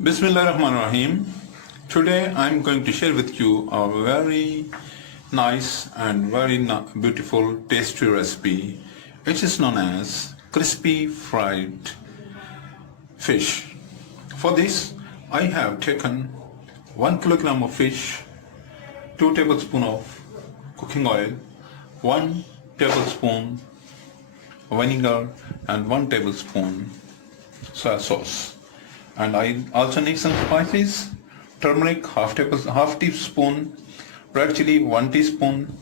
Bismillahirrahmanirrahim. Today I'm going to share with you a very nice and very beautiful tasty recipe. It is known as crispy fried fish. For this I have taken 1 kilogram of fish, 2 tablespoons of cooking oil, 1 tablespoon vinegar and 1 tablespoon soy sauce. And I also need some spices: turmeric half teaspoon, red chili 1 teaspoon,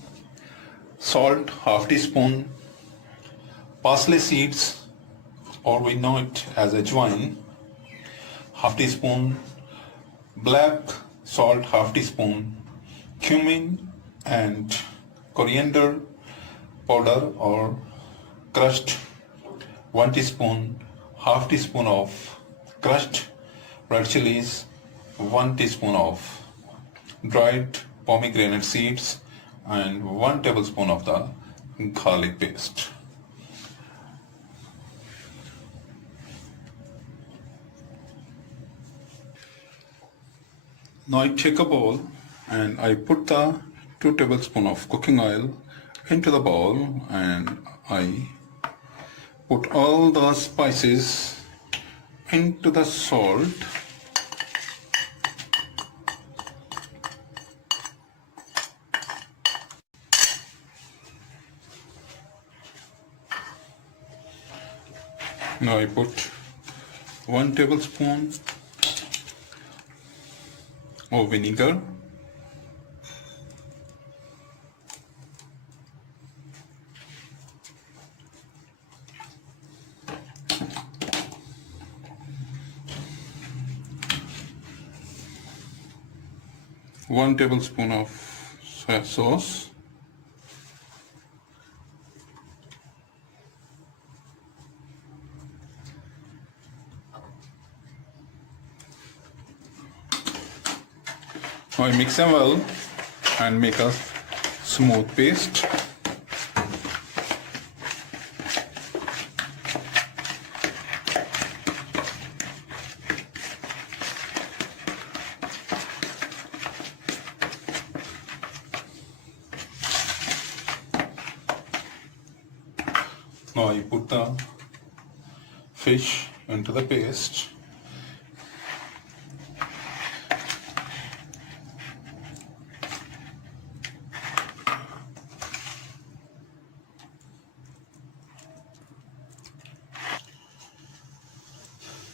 salt half teaspoon, parsley seeds, or we know it as ajwain, half teaspoon, black salt half teaspoon, cumin and coriander powder or crushed 1 teaspoon, half teaspoon of crushed red chilies, 1 teaspoon of dried pomegranate seeds, and 1 tablespoon of the garlic paste. Now I take a bowl and I put the 2 tablespoons of cooking oil into the bowl, and I put all the spices into the salt, now I put 1 tablespoon of vinegar, one tablespoon of soy sauce, now I mix them well and make a smooth paste. Now I put the fish into the paste.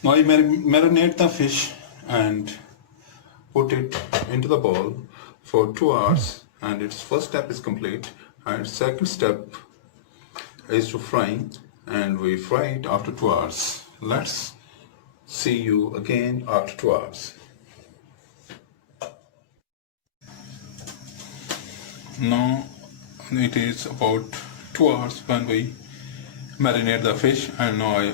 Now I marinate the fish and put it into the bowl for 2 hours, and its first step is complete, and second step is to frying, and we fry it after 2 hours. Let's see you again after 2 hours. Now it is about 2 hours when we marinate the fish, and now I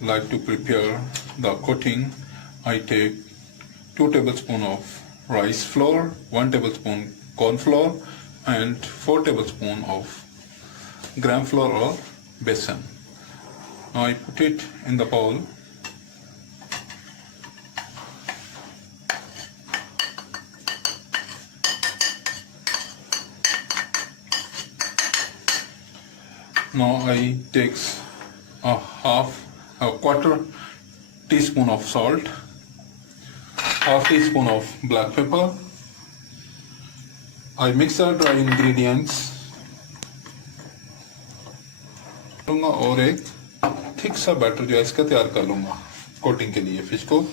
like to prepare the coating. I take 2 tablespoons of rice flour, 1 tablespoon corn flour, and 4 tablespoons of gram flour or besan. Now I put it in the bowl. Now I take a quarter teaspoon of salt, half teaspoon of black pepper. I mix the dry ingredients और एक thick सा batter जो है इसका तैयार कर लूँगा coating के लिए फिश को,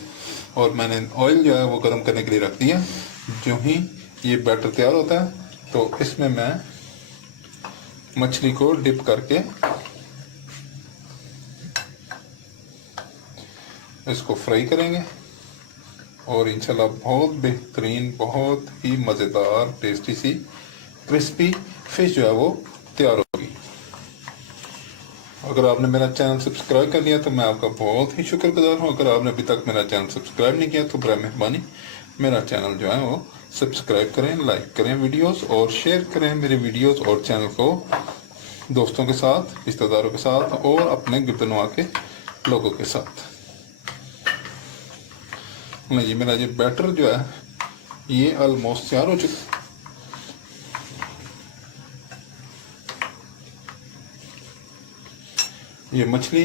और मैंने ऑयल जो है वो गर्म करने के लिए रख दिया। जो ही ये बैटर तैयार होता है तो इसमें मैं मछली को डिप करके इसको फ्राई करेंगे, और इंशाल्लाह बहुत बेहतरीन, बहुत ही मज़ेदार टेस्टी सी क्रिस्पी फिश जो है वो तैयार होगी। अगर आपने मेरा चैनल सब्सक्राइब कर लिया तो मैं आपका बहुत ही शुक्रगुजार हूँ। अगर आपने अभी तक मेरा चैनल सब्सक्राइब नहीं किया तो बड़ा मेहरबानी मेरा चैनल जो है वो सब्सक्राइब करें, लाइक करें वीडियोस, और शेयर करें मेरे वीडियोस और चैनल को दोस्तों के साथ, रिश्तेदारों के साथ और अपने गिरदनवा के लोगों के साथ। नहीं जी, मेरा ये बैटर जो है ये ऑलमोस्ट तैयार हो चुका। ये मछली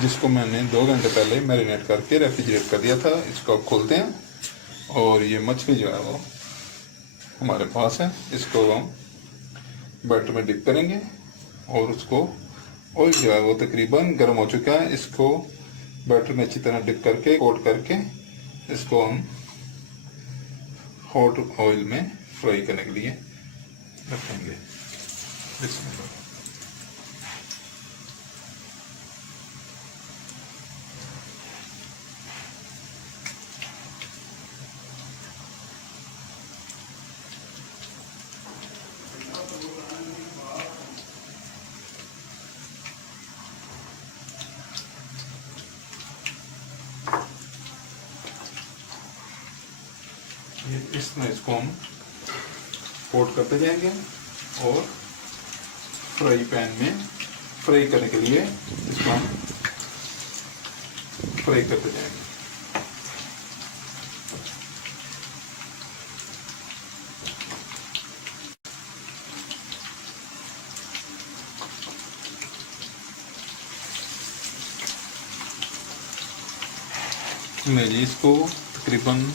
जिसको मैंने 2 घंटे पहले मैरिनेट करके रेफ्रिजरेट कर दिया था, इसको अब खोलते हैं और ये मछली जो है वो हमारे पास है। इसको हम बैटर में डिप करेंगे और उसको ऑयल जो है वो तकरीबन गर्म हो चुका है। इसको बैटर में अच्छी तरह डिप करके कोट करके इसको हम हॉट ऑयल में फ्राई करने के लिए रखेंगे। इसमें इसको हम कोट करते जाएंगे और फ्राई पैन में फ्राई करने के लिए इसको हम फ्राई करते जाएंगे। मैं जी इसको तकरीबन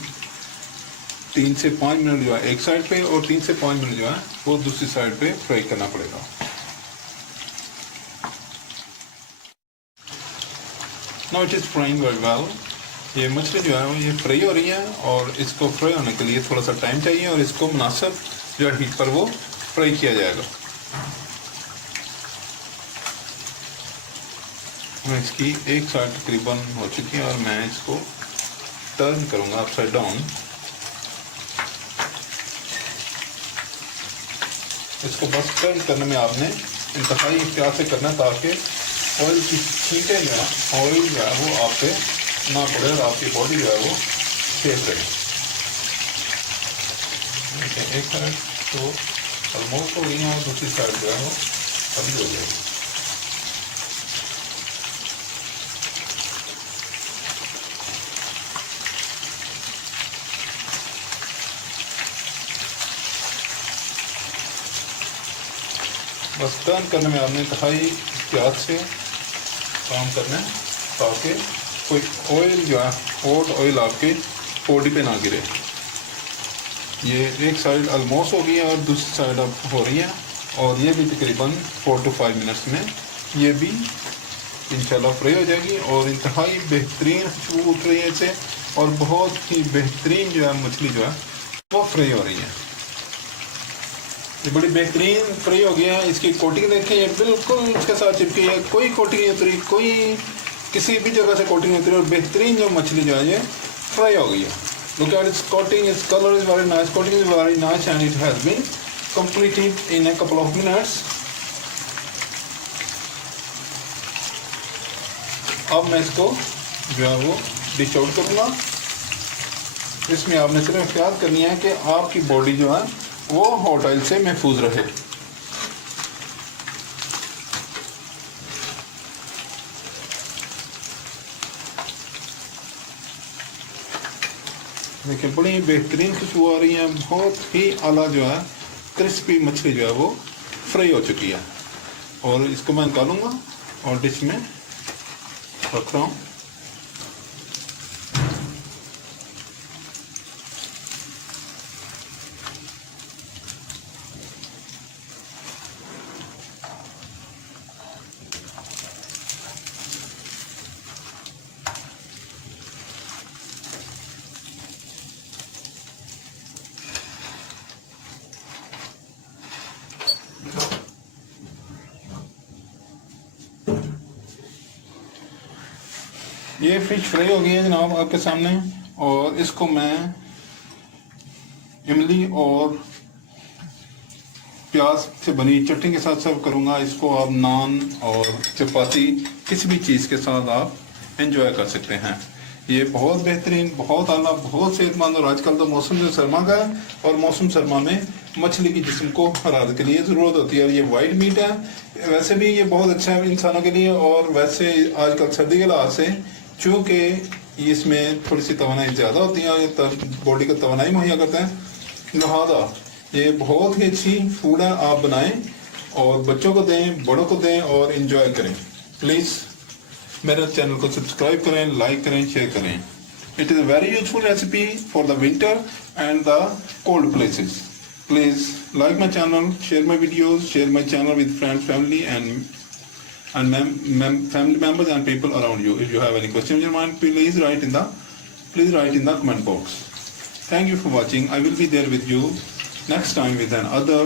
3 से 5 मिनट जो है एक साइड पे और 3 से 5 मिनट जो है वो दूसरी साइड पे फ्राई करना पड़ेगा। Now it is frying very well. ये मछली जो है ये फ्राई हो रही है और इसको फ्राई होने के लिए थोड़ा सा टाइम चाहिए और इसको मुनासिब जो है हीट पर वो फ्राई किया जाएगा। मैं इसकी एक साइड तकरीबन हो चुकी है और मैं इसको टर्न करूँगा अपसाइड डाउन। इसको बस टर्न करने में आपने इंतहाई एहतियात से करना ताकि ऑयल की छींटे जो है ऑयल जो है वो आप पे ना पड़े और आपकी बॉडी जो है वो सेफ रहे। एक साइड तो ऑलमोस्ट हो गई है और दूसरी साइड जो है वो अभी हो जाएगी। बस टर्न करने में आपने इंतहाई एहतियात से काम करना है ताकि कोई ऑयल जो है हॉट ऑयल आपके बॉडी पे ना गिरे। ये एक साइड ऑलमोस्ट हो गई है और दूसरी साइड अब हो रही है और ये भी तकरीबन 4 to 5 मिनट्स में ये भी इंशाल्लाह फ्राई हो जाएगी और इंतहाई बेहतरीन खुशबू उठ रही है इसे और बहुत ही बेहतरीन जो है मछली जो है वो फ्राई हो रही है। ये बड़ी बेहतरीन फ्राई हो गया है। इसकी कोटिंग देखें, ये बिल्कुल इसके साथ चिपकी है, कोई कोटिंग नहीं उतरी, कोई किसी भी जगह से कोटिंग नहीं उतरी और बेहतरीन जो मछली जो है ये फ्राई हो गई है। Look at its coating, its colour is very nice, coating is very nice and it has been completed in a couple of minutes। अब मैं इसको जो है वो डिश आउट करूँगा। इसमें आपने सिर्फ एहतियात करनी है कि आपकी बॉडी जो है वो हॉट ऑयल से महफूज रहे। देखिए बड़ी बेहतरीन खुशबू आ रही है, बहुत ही आला जो है क्रिस्पी मछली जो है वो फ्राई हो चुकी है और इसको मैं निकालूंगा और डिश में रख रहा हूँ। ये फिश फ्राई हो गई है जनाब आपके सामने और इसको मैं इमली और प्याज से बनी चटनी के साथ सर्व करूंगा। इसको आप नान और चपाती किसी भी चीज़ के साथ आप एंजॉय कर सकते हैं। ये बहुत बेहतरीन, बहुत आला, बहुत सेहतमंद और आजकल तो मौसम जो सरमा का है और मौसम सरमा में मछली की जिस्म को हरारत के लिए ज़रूरत होती है और ये वाइट मीट है। वैसे भी ये बहुत अच्छा है इंसानों के लिए और वैसे आजकल सर्दी के लिहाज से चूँकि इसमें थोड़ी सी तवानाई ज़्यादा होती है और ये बॉडी को तवानाई मुहैया करता है, लिहाजा ये बहुत ही अच्छी फूड है। आप बनाएं और बच्चों को दें, बड़ों को दें और इन्जॉय करें। प्लीज़ मेरे चैनल को सब्सक्राइब करें, लाइक करें, शेयर करें। It is a very useful recipe for the winter and the cold places. Please like my channel, share my videos, share my channel with friends, family, and family members and people around you. If you have any questions in your mind, please write in the comment box. Thank you for watching. I will be there with you next time with another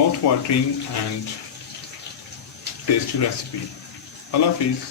mouth-watering and tasty recipe. Allah Hafiz.